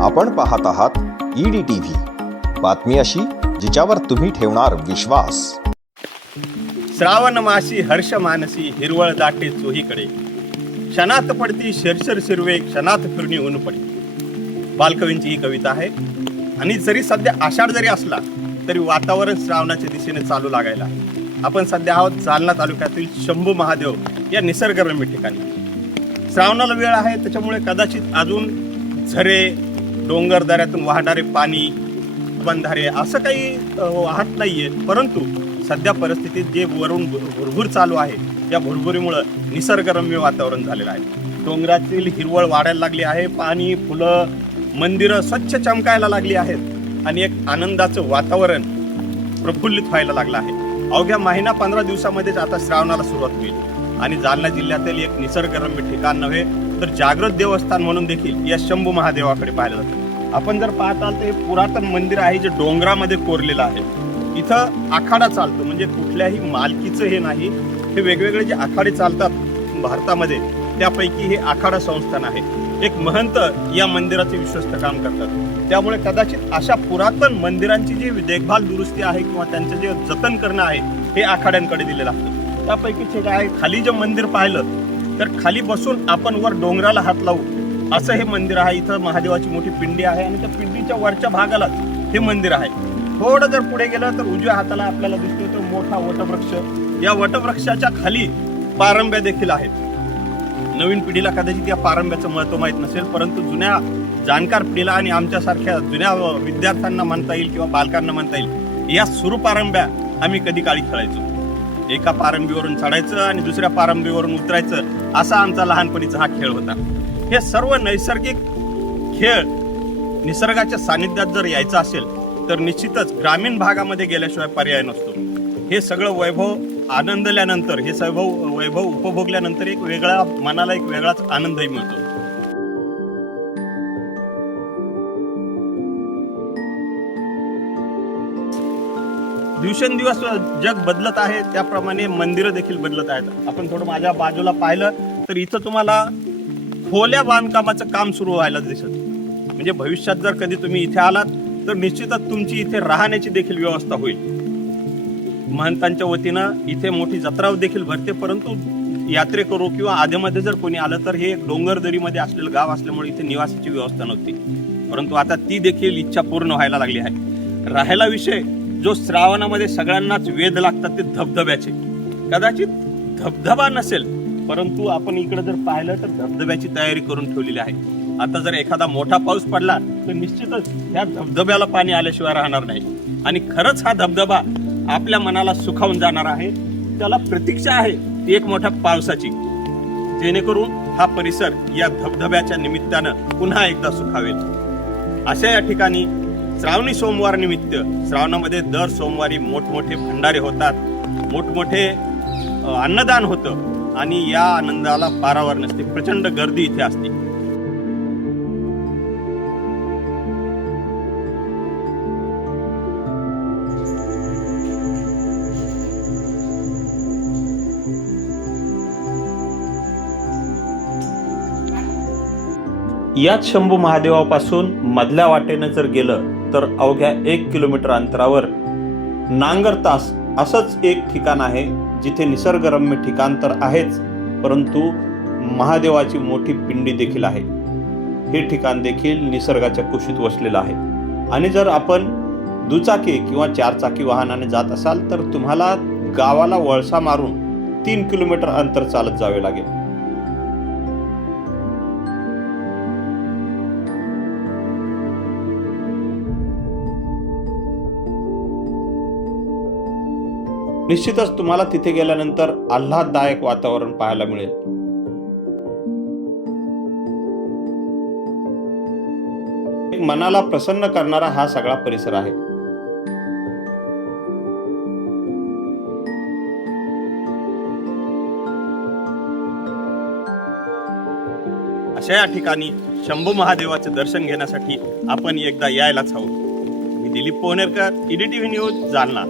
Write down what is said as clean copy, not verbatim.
आपण पाहत आहात EDTV, बातमी अशी जिच्यावर तुम्ही ठेवणार विश्वास. श्रावण मासी हर्ष मानसी हिरवळ दाटे चोहीकडे, क्षणात पडती शरशर शिरवे क्षणात फिरणी ऊन पडे. बालकवींची ही कविता आहे. आणि जरी सध्या आषाढ जरी असला तरी वातावरण श्रावणाच्या दिशेने चालू लागायला. आपण सध्या आहोत जालना तालुक्यातील शंभू महादेव या निसर्गरम्य ठिकाणी. श्रावणाला वेळ आहे, त्याच्यामुळे कदाचित अजून झरे, डोंगर दऱ्यातून वाहणारे पाणी, बंधारे असं काही वाहत नाहीये. परंतु सध्या परिस्थितीत जे वरून भुरभुर चालू आहे, या भुरभुरीमुळं निसर्गरम्य वातावरण झालेलं आहे. डोंगरातील हिरवळ वाढायला लागली आहे, पाणी, फुलं, मंदिरं स्वच्छ चमकायला लागली आहेत आणि एक आनंदाचं वातावरण प्रफुल्लित व्हायला लागलं आहे. अवघ्या महिना 15 दिवसामध्येच आता श्रावणाला सुरुवात होईल आणि जालना जिल्ह्यातील एक निसर्गरम्य ठिकाण नव्हे तर जागृत देवस्थान म्हणून देखील या शंभू महादेवाकडे पाहिलं जातं. आपण जर पाहताल तर हे पुरातन मंदिर आहे जे डोंगरामध्ये कोरलेलं आहे. इथं आखाडा चालतो, म्हणजे कुठल्याही मालकीचं हे नाही. हे वेगवेगळे जे आखाडे चालतात भारतामध्ये त्यापैकी हे आखाडा संस्थान आहे. एक महंत या मंदिराचे विश्वस्त काम करतात. त्यामुळे कदाचित अशा पुरातन मंदिरांची जी देखभाल दुरुस्ती आहे किंवा त्यांचं जे जतन करणं आहे हे आखाड्यांकडे दिलेलं असतं. त्यापैकीच काय, खाली जे मंदिर पाहिलं तर खाली बसून आपण वर डोंगराला हात लावू असं हे मंदिर आहे. इथं महादेवाची मोठी पिंडी आहे आणि त्या पिंडीच्या वरच्या भागालाच हे मंदिर आहे. थोडं जर पुढे गेलं तर उजव्या हाताला आपल्याला दिसतो तो मोठा वटवृक्ष. या वटवृक्षाच्या खाली पारंब्या देखील आहेत. नवीन पिढीला कदाचित या पारंब्याचं महत्त्व माहीत नसेल, परंतु जुन्या जाणकार पिढीला आणि आमच्यासारख्या जुन्या विद्यार्थ्यांना म्हणता येईल किंवा बालकांना म्हणता येईल, या सुरू पारंब्या आम्ही कधी काळी खेळायचो. एका पारंबीवरून चढायचं आणि दुसऱ्या पारंबीवरून उतरायचं, असा आमचा लहानपणीचा हा खेळ होता. हे सर्व नैसर्गिक खेळ निसर्गाच्या सानिध्यात जर यायचं असेल तर निश्चितच ग्रामीण भागामध्ये गेल्याशिवाय पर्याय नसतो. हे सगळं वैभव आनंदल्यानंतर, हे वैभव उपभोगल्यानंतर एक वेगळा, मनाला एक वेगळाच आनंदही मिळतो. दिवसेंदिवस जग बदलत आहे, त्याप्रमाणे मंदिरं देखील बदलत आहेत. आपण थोडं माझ्या बाजूला पाहिलं तर इथं तुम्हाला खोल्या बांधकामाचं काम सुरू व्हायला दिसत. म्हणजे भविष्यात जर कधी तुम्ही इथे आलात तर निश्चितच तुमची इथे राहण्याची देखील व्यवस्था होईल. महंतांच्या वतीनं इथे मोठी जत्रा देखील भरते, परंतु यात्रेकरू किंवा आधेमध्ये जर कोणी आलं तर हे डोंगरदरीमध्ये असलेलं गाव असल्यामुळे इथे निवासाची व्यवस्था नव्हती. परंतु आता ती देखील इच्छा पूर्ण व्हायला लागली आहे. राहायला विषय जो श्रावणामध्ये सगळ्यांनाच वेध लागतात ते धबधब्याचे. कदाचित धबधबा नसेल, परंतु आपण इकडे जर पाहिलं तर धबधब्याची तयारी करून ठेवलेली आहे. आता जर एखादा मोठा पाऊस पडला तर निश्चितच ह्या धबधब्याला पाणी आल्याशिवाय राहणार नाही. आणि खरंच हा धबधबा आपल्या मनाला सुखावून जाणार आहे. त्याला प्रतीक्षा आहे ती एक मोठ्या पावसाची, जेणेकरून हा परिसर या धबधब्याच्या निमित्तानं पुन्हा एकदा सुखावेल. अशा या ठिकाणी श्रावणी सोमवार निमित्त श्रावणामध्ये दर सोमवारी मोठमोठे भंडारे होतात, मोठमोठे अन्नदान होतं आणि या आनंदाला पारावर नसते. प्रचंड गर्दी इथे असते. याच शंभू महादेवापासून मधल्या वाटेनं जर गेलं तर अवघ्या 1 किलोमीटर अंतरावर नांगरतास असंच एक ठिकाण आहे, जिथे निसर्गरम्य ठिकाण तर आहेच, परंतु महादेवाची मोठी पिंडी देखील आहे. हे ठिकाण देखील निसर्गाच्या कुशीत वसलेलं आहे. आणि जर आपण दुचाकी किंवा 4 चाकी वाहनाने जात असाल तर तुम्हाला गावाला वळसा मारून 3 किलोमीटर अंतर चालत जावे लागेल. निश्चितच तुम्हाला तिथे गेल्यानंतर आल्हाददायक वातावरण पाहायला मिळेल. मनाला प्रसन्न करणारा हा सगळा परिसर आहे. अशा या ठिकाणी शंभू महादेवाचे दर्शन घेण्यासाठी आपण एकदा यायलाच हवं. मी दिलीप पोहनेरकर, EDTV न्यूज, जालना.